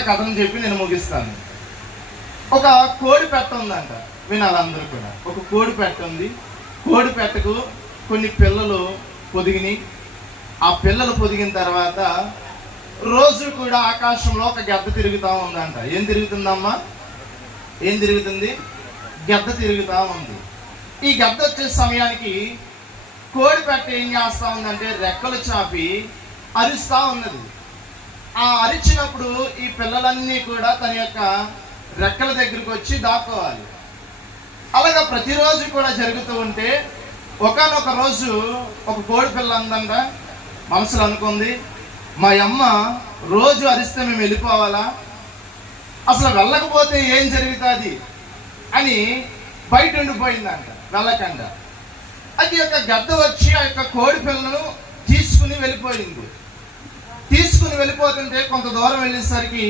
కథను చెప్పి నేను ముగిస్తాను. ఒక కోడి పెట్ట ఉందంట, వినాలి అందరూ కూడా. ఒక కోడి పెట్ట ఉంది. కోడి పెట్టకు కొన్ని పిల్లలు పొదిగినాయి. ఆ పిల్లలు పొదిగిన తర్వాత రోజు కూడా ఆకాశంలో ఒక గద్ద తిరుగుతూ ఉందంట. ఏం తిరుగుతుందమ్మా? ఏం తిరుగుతుంది? గద్ద తిరుగుతూ ఉంది. ఈ గద్ద వచ్చే సమయానికి కోడి పెట్ట ఏం చేస్తూ ఉందంటే రెక్కలు చాపి అరుస్తూ ఉన్నది. ఆ అరిచినప్పుడు ఈ పిల్లలన్నీ కూడా తన యొక్క రెక్కల దగ్గరికి వచ్చి దాక్కోవాలి. అలాగా ప్రతిరోజు కూడా జరుగుతూ ఉంటే ఒకానొక రోజు ఒక కోడి పిల్ల అందంట, మనసులో అనుకుంది, మా అమ్మ రోజు అరిస్తే మేము వెళ్ళిపోవాలా, అసలు వెళ్ళకపోతే ఏం జరుగుతుంది అని బయట ఉండిపోయిందంట, వెళ్ళకుండా. అది యొక్క గద్ద వచ్చి ఆ యొక్క కోడి పిల్లను తీసుకుని వెళ్ళిపోయింది. తీసుకుని వెళ్ళిపోతుంటే కొంత దూరం వెళ్ళేసరికి